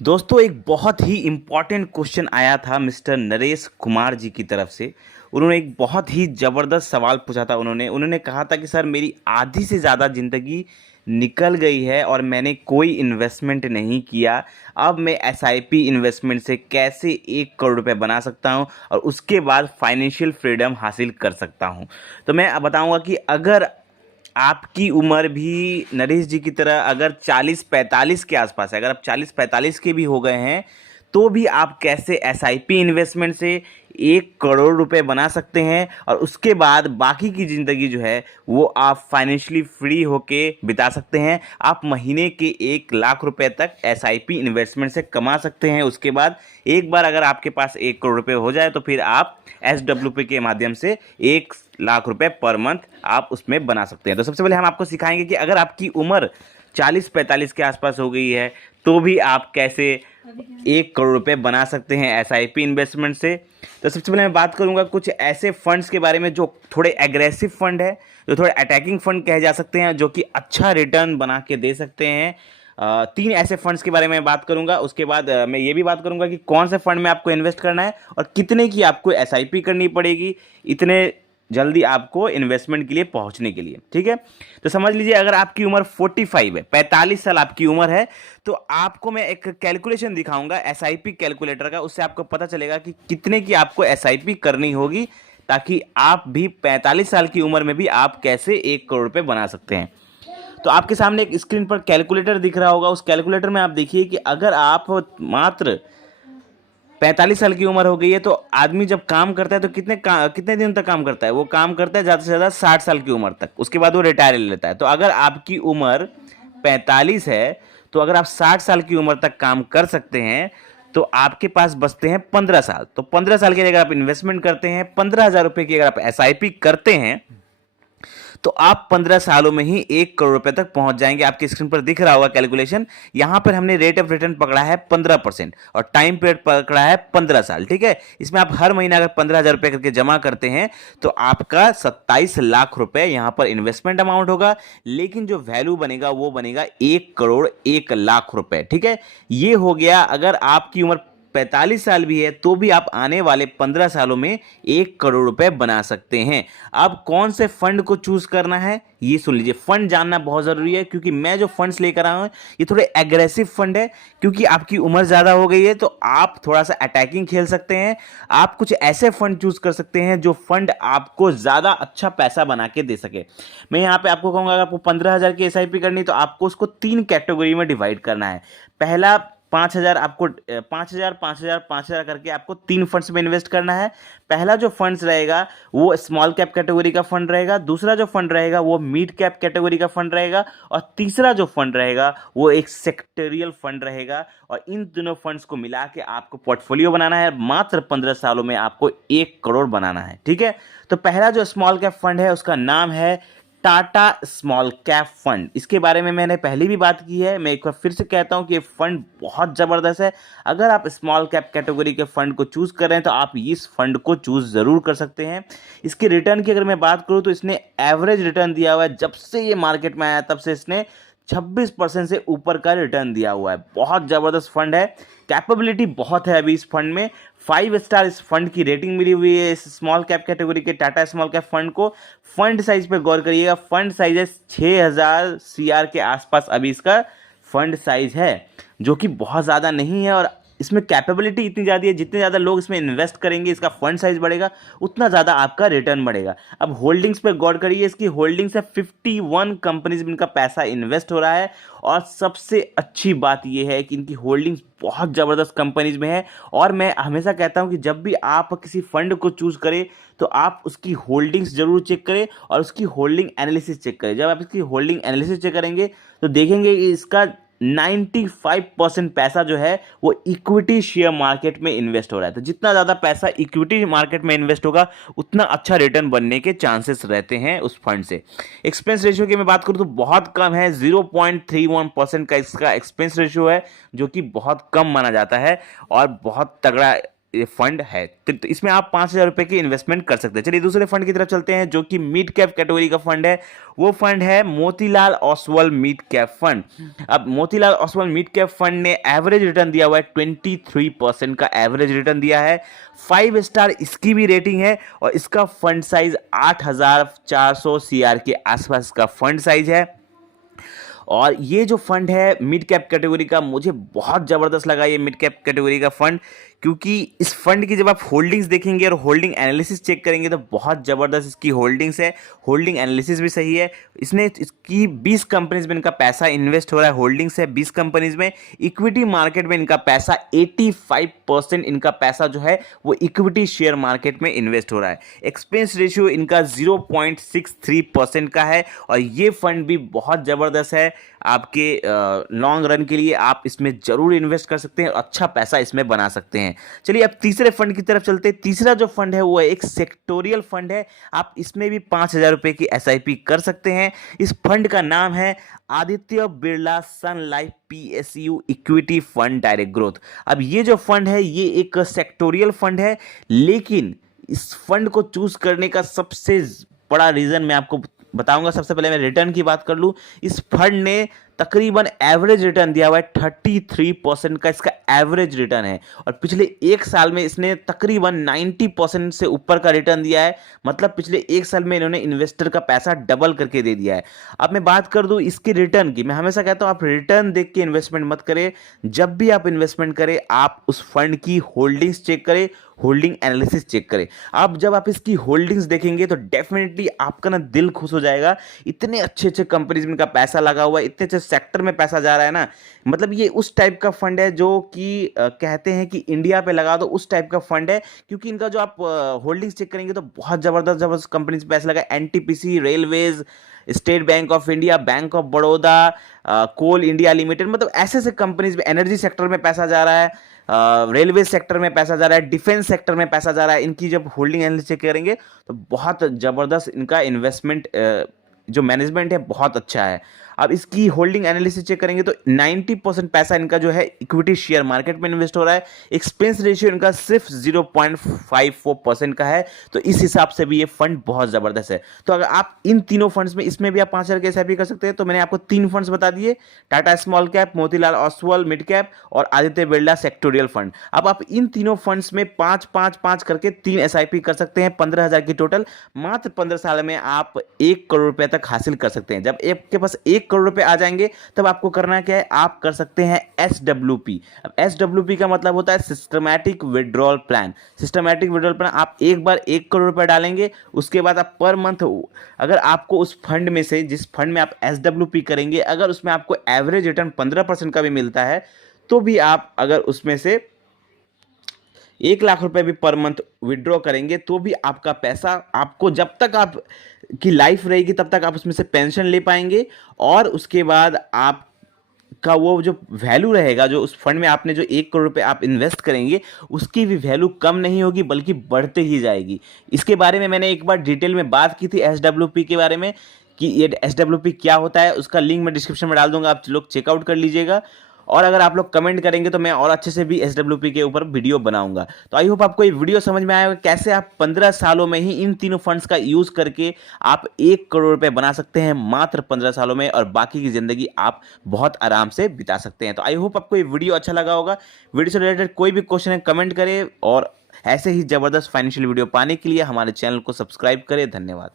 दोस्तों एक बहुत ही इम्पॉर्टेंट क्वेश्चन आया था मिस्टर नरेश कुमार जी की तरफ से। उन्होंने एक बहुत ही ज़बरदस्त सवाल पूछा था। उन्होंने कहा था कि सर मेरी आधी से ज़्यादा ज़िंदगी निकल गई है और मैंने कोई इन्वेस्टमेंट नहीं किया। अब मैं एसआईपी इन्वेस्टमेंट से कैसे 1 करोड़ रुपए बना सकता हूं और उसके बाद फाइनेंशियल फ्रीडम हासिल कर सकता हूं। तो मैं अब बताऊंगा कि अगर आपकी उम्र भी नरेश जी की तरह अगर 40-45 के आसपास है, अगर आप 40-45 के भी हो गए हैं, तो भी आप कैसे एसआईपी इन्वेस्टमेंट से 1 करोड़ रुपए बना सकते हैं और उसके बाद बाकी की ज़िंदगी जो है वो आप फाइनेंशियली फ्री होके बिता सकते हैं। आप महीने के 1 लाख रुपए तक एसआईपी इन्वेस्टमेंट से कमा सकते हैं। उसके बाद एक बार अगर आपके पास 1 करोड़ रुपए हो जाए तो फिर आप एसडब्ल्यूपी के माध्यम से 1 लाख रुपए पर मंथ आप उसमें बना सकते हैं। तो सबसे पहले हम आपको सिखाएंगे कि अगर आपकी उम्र 40-45 के आसपास हो गई है तो भी आप कैसे 1 करोड़ रुपए बना सकते हैं एसआईपी इन्वेस्टमेंट से। तो सबसे पहले मैं बात करूंगा कुछ ऐसे फंड्स के बारे में जो थोड़े एग्रेसिव फंड है, जो थोड़े अटैकिंग फंड कहे जा सकते हैं, जो कि अच्छा रिटर्न बना के दे सकते हैं। 3 ऐसे फंड्स के बारे में बात करूंगा। उसके बाद मैं ये भी बात करूंगा कि कौन से फंड में आपको इन्वेस्ट करना है और कितने की आपको एसआईपी करनी पड़ेगी इतने जल्दी आपको इन्वेस्टमेंट के लिए पहुंचने के लिए। ठीक है, तो समझ लीजिए अगर आपकी उम्र 45 है, 45 साल आपकी उम्र है, तो आपको मैं एक कैलकुलेशन दिखाऊंगा एसआईपी कैलकुलेटर का। उससे आपको पता चलेगा कि कितने की आपको एसआईपी करनी होगी ताकि आप भी 45 साल की उम्र में भी आप कैसे 1 करोड़ रुपए बना सकते हैं। तो आपके सामने एक स्क्रीन पर कैलकुलेटर दिख रहा होगा। उस कैलकुलेटर में आप देखिए कि अगर आप मात्र 45 साल की उम्र हो गई है तो आदमी जब काम करता है तो कितने दिन तक काम करता है? वो काम करता है ज़्यादा से ज़्यादा 60 साल की उम्र तक, उसके बाद वो रिटायर ले लेता है। तो अगर आपकी उम्र 45 है तो अगर आप 60 साल की उम्र तक काम कर सकते हैं तो आपके पास बचते हैं 15 साल। तो 15 साल के लिए अगर आप इन्वेस्टमेंट करते हैं, 15,000 रुपए की अगर आप एसआईपी करते हैं तो आप 15 सालों में ही 1 करोड़ रुपए तक पहुंच जाएंगे। आपकी स्क्रीन पर दिख रहा होगा कैलकुलेशन। यहां पर हमने रेट ऑफ रिटर्न पकड़ा है 15% और टाइम पीरियड पकड़ा है 15 साल। ठीक है, इसमें आप हर महीना अगर 15,000 रुपए करके जमा करते हैं तो आपका 27 लाख रुपए यहां पर इन्वेस्टमेंट अमाउंट होगा, लेकिन जो वैल्यू बनेगा वो बनेगा 1 करोड़ 1 लाख रुपए। ठीक है, ये हो गया अगर आपकी उम्र 45 साल भी है तो भी आप आने वाले 15 सालों में 1 करोड़ रुपए बना सकते हैं। अब कौन से फंड को चूज करना है ये सुन लीजिए। फंड जानना बहुत जरूरी है क्योंकि मैं जो फंड्स लेकर आया हूं ये थोड़े एग्रेसिव फंड है। क्योंकि आपकी उम्र ज्यादा हो गई है तो आप थोड़ा सा अटैकिंग खेल सकते हैं। आप कुछ ऐसे फंड चूज कर सकते हैं जो फंड आपको ज्यादा अच्छा पैसा बना के दे सके। मैं यहाँ पे आपको कहूंगा अगर आपको 15,000 की एसआईपी करनी तो आपको उसको 3 कैटेगरी में डिवाइड करना है। पहला 5,000 आपको 5,000 5,000 5,000 करके आपको 3 फंड्स में इन्वेस्ट करना है। पहला जो फंड्स रहेगा वो स्मॉल कैप कैटेगरी का फंड रहेगा, दूसरा जो फंड रहेगा वो मिड कैप कैटेगरी का फंड रहेगा और तीसरा जो फंड रहेगा वो एक सेक्टोरियल फंड रहेगा। और इन दोनों फंड्स को मिला के आपको पोर्टफोलियो बनाना है। मात्र 15 सालों में आपको 1 करोड़ बनाना है। ठीक है, तो पहला जो स्मॉल कैप फंड है उसका नाम है टाटा स्मॉल कैप फंड। इसके बारे में मैंने पहले भी बात की है, मैं एक बार फिर से कहता हूं कि ये फंड बहुत ज़बरदस्त है। अगर आप स्मॉल कैप कैटेगरी के फंड को चूज़ कर रहे हैं तो आप इस फंड को चूज़ ज़रूर कर सकते हैं। इसके रिटर्न की अगर मैं बात करूं तो इसने एवरेज रिटर्न दिया हुआ है। जब से ये मार्केट में आया तब से इसने 26% से ऊपर का रिटर्न दिया हुआ है। बहुत ज़बरदस्त फंड है, कैपेबिलिटी बहुत है अभी इस फंड में। 5 स्टार इस फंड की रेटिंग मिली हुई है इस स्मॉल कैप कैटेगरी के टाटा स्मॉल कैप फंड को। फंड साइज पे गौर करिएगा, फंड साइज है 6,000 सीआर के आसपास अभी इसका फंड साइज है, जो कि बहुत ज़्यादा नहीं है। और इसमें कैपेबिलिटी इतनी ज़्यादा है, जितने ज़्यादा लोग इसमें इन्वेस्ट करेंगे इसका फंड साइज बढ़ेगा उतना ज़्यादा आपका रिटर्न बढ़ेगा। अब होल्डिंग्स पे गौर करिए, इसकी होल्डिंग्स है 51 कंपनीज में इनका पैसा इन्वेस्ट हो रहा है। और सबसे अच्छी बात यह है कि इनकी होल्डिंग्स बहुत ज़बरदस्त कंपनीज में है। और मैं हमेशा कहता हूं कि जब भी आप किसी फंड को चूज़ करें तो आप उसकी होल्डिंग्स जरूर चेक करें और उसकी होल्डिंग एनालिसिस चेक करें। जब आप इसकी होल्डिंग एनालिसिस चेक करेंगे तो देखेंगे कि इसका 95% पैसा जो है वो इक्विटी शेयर मार्केट में इन्वेस्ट हो रहा है। तो जितना ज़्यादा पैसा इक्विटी मार्केट में इन्वेस्ट होगा उतना अच्छा रिटर्न बनने के चांसेस रहते हैं उस फंड से। एक्सपेंस रेशियो की मैं बात करूं तो बहुत कम है, 0.31% का इसका एक्सपेंस रेशियो है, जो कि बहुत कम माना जाता है और बहुत तगड़ा ये फंड है। तो इसमें आप 5,000 रुपये की इन्वेस्टमेंट कर सकते हैं। चलिए दूसरे फंड की तरफ चलते हैं जो कि मिड कैप कैटेगरी का फंड है। वो फंड है Motilal Oswal mid cap fund. अब Motilal Oswal mid cap fund ने एवरेज रिटर्न दिया हुआ है 23% का एवरेज रिटर्न दिया है। 5 स्टार इसकी भी रेटिंग है और इसका फंड साइज 8,400 CR के आसपास का फंड साइज है। और ये जो फंड है मिड कैप कैटेगरी का, मुझे बहुत ज़बरदस्त लगा ये मिड कैप कैटेगरी का फंड, क्योंकि इस फंड की जब आप होल्डिंग्स देखेंगे और होल्डिंग एनालिसिस चेक करेंगे तो बहुत ज़बरदस्त इसकी होल्डिंग्स है। होल्डिंग एनालिसिस भी सही है। इसकी 20 कंपनीज में इनका पैसा इन्वेस्ट हो रहा है। होल्डिंग्स है 20 कंपनीज में। इक्विटी मार्केट में इनका पैसा 85% इनका पैसा जो है वो इक्विटी शेयर मार्केट में इन्वेस्ट हो रहा है। एक्सपेंस रेशियो इनका 0.63% का है और ये फंड भी बहुत ज़बरदस्त है। आपके लॉन्ग रन के लिए आप इसमें जरूर इन्वेस्ट कर सकते हैं और अच्छा पैसा इसमें बना सकते हैं। चलिए अब तीसरे फंड की तरफ चलते हैं। तीसरा जो फंड है वो है एक सेक्टोरियल फंड है। आप इसमें भी 5,000 रुपये की SIP कर सकते हैं। इस फंड का नाम है Aditya Birla Sun Life PSU equity fund direct growth. अब ये जो फंड है ये एक सेक्टोरियल फंड है, लेकिन इस फंड को चूज करने का सबसे बड़ा रीजन मैं आपको बताऊंगा। सबसे पहले मैं रिटर्न की बात कर लूं। इस फंड ने तकरीबन एवरेज रिटर्न दिया हुआ है 33% का इसका एवरेज रिटर्न है और पिछले एक साल में इसने तकरीबन 90% से ऊपर का रिटर्न दिया है। मतलब पिछले एक साल में इन्होंने इन्वेस्टर का पैसा डबल करके दे दिया है। अब मैं बात कर दूं इसके रिटर्न की। मैं हमेशा कहता हूं आप रिटर्न देख के इन्वेस्टमेंट मत करें। जब भी आप इन्वेस्टमेंट करें आप उस फंड की होल्डिंग्स चेक करें, होल्डिंग एनालिसिस चेक करें। अब जब आप इसकी होल्डिंग्स देखेंगे तो डेफिनेटली आपका ना दिल खुश हो जाएगा। इतने अच्छे अच्छे कंपनीज में इनका पैसा लगा हुआ है, इतने अच्छे सेक्टर में पैसा जा रहा है ना। मतलब ये उस टाइप का फंड है जो कि कहते हैं कि इंडिया पे लगा दो, उस टाइप का फंड है। क्योंकि इनका जो आप होल्डिंग्स चेक करेंगे तो बहुत जबरदस्त जबरदस्त कंपनीज पैसा लगा। NTPC, railways, State Bank of India, Bank of Baroda, Coal India Limited, मतलब ऐसे ऐसे कंपनीज में। एनर्जी सेक्टर में पैसा जा रहा है, रेलवे सेक्टर में पैसा जा रहा है, डिफेंस सेक्टर में पैसा जा रहा है। इनकी जब होल्डिंग एनालिसिस चेक करेंगे तो बहुत जबरदस्त इनका इन्वेस्टमेंट जो मैनेजमेंट है बहुत अच्छा है। अब इसकी होल्डिंग एनालिसिस चेक करेंगे तो 90% पैसा इनका जो है इक्विटी शेयर मार्केट में इन्वेस्ट हो रहा है। एक्सपेंस रेशियो इनका सिर्फ 0.54% का है। तो इस हिसाब से भी ये फंड बहुत ज़बरदस्त है। तो अगर आप इन तीनों फंड्स में, इसमें भी आप 5,000 के SIP कर सकते हैं। तो मैंने आपको 3 फंड्स बता दिए, Tata small cap, Motilal Oswal mid cap और आदित्य बिरला सेक्टोरियल फंड। अब आप इन तीनों फंड्स में 5-5-5 करके 3 SIP कर सकते हैं 15,000 की टोटल। मात्र 15 साल में आप 1 करोड़ रुपए तक हासिल कर सकते हैं। जब आपके पास 1 करोड़ रुपए आ जाएंगे तब आपको करना क्या है, आप कर सकते हैं SWP। अब SWP का मतलब होता है systematic withdrawal plan. Systematic withdrawal plan, आप एक बार 1 करोड़ रुपए डालेंगे, उसके बाद आप पर मंथ, अगर आपको उस फंड में से, जिस फंड में आप SWP करेंगे, अगर उसमें आपको एवरेज रिटर्न 15% का भी मिलता है तो भी आप अगर उसमें से 1 लाख रुपए भी पर मंथ विड्रॉ करेंगे तो भी आपका पैसा, आपको जब तक आप की लाइफ रहेगी तब तक आप उसमें से पेंशन ले पाएंगे। और उसके बाद आप का वो जो वैल्यू रहेगा, जो उस फंड में आपने जो 1 करोड़ रुपए आप इन्वेस्ट करेंगे उसकी भी वैल्यू कम नहीं होगी बल्कि बढ़ते ही जाएगी। इसके बारे में मैंने एक बार डिटेल में बात की थी SWP के बारे में कि ये SWP क्या होता है। उसका लिंक मैं डिस्क्रिप्शन में डाल दूंगा, आप लोग चेकआउट कर लीजिएगा। और अगर आप लोग कमेंट करेंगे तो मैं और अच्छे से भी SWP के ऊपर वीडियो बनाऊंगा। तो आई होप आपको ये वीडियो समझ में आया होगा, कैसे आप 15 सालों में ही इन तीनों फंड्स का यूज करके आप 1 करोड़ रुपए बना सकते हैं मात्र 15 सालों में, और बाकी की जिंदगी आप बहुत आराम से बिता सकते हैं। तो आई होप आपको ये वीडियो अच्छा लगा होगा। वीडियो से रिलेटेड कोई भी क्वेश्चन है कमेंट करें और ऐसे ही जबरदस्त फाइनेंशियल वीडियो पाने के लिए हमारे चैनल को सब्सक्राइब करें। धन्यवाद।